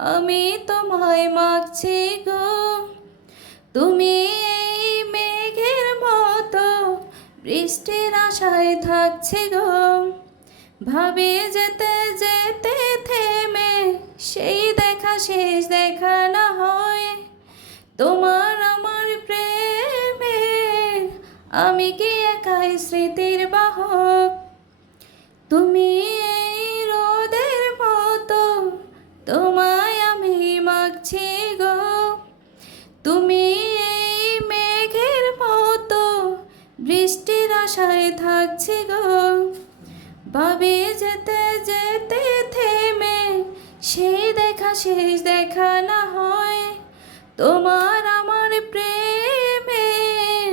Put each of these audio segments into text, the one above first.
আমি তোমায় মাগছি গো, তুমি এই মেঘের মতো বৃষ্টির আশায় থাকছি গো। ভাবি যেতে যেতে থেমে সেই দেখা শেষ দেখা না হয়, তোমার আমার প্রেমের আমি কি একাই স্মৃতির বাহক। তুমি এই রোদের মতো, তোমায় আমি মাগছি গো, তুমি এই মেঘের মতো বৃষ্টির আশায় থাকছি গো। ভাবি যেতে যেতে থেমে সেই দেখা শেষ দেখা না হয়, তোমার আমার প্রেমের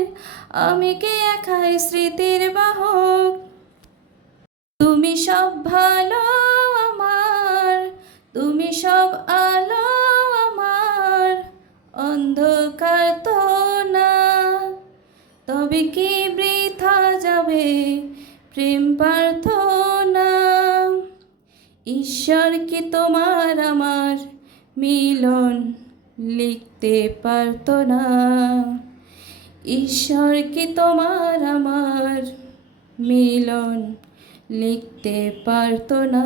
আমি কি একাই স্মৃতির বাহক। তুমি সব ভালো আমার, তুমি সব আলো আমার, অন্ধকার তো না। তবে কি বৃথা যাবে প্রেম প্রার্থনা। ঈশ্বর কি তোমার আমার মিলন লিখতে পারতো না। ঈশ্বর কি তোমার আমার মিলন লিখতে পারতো না।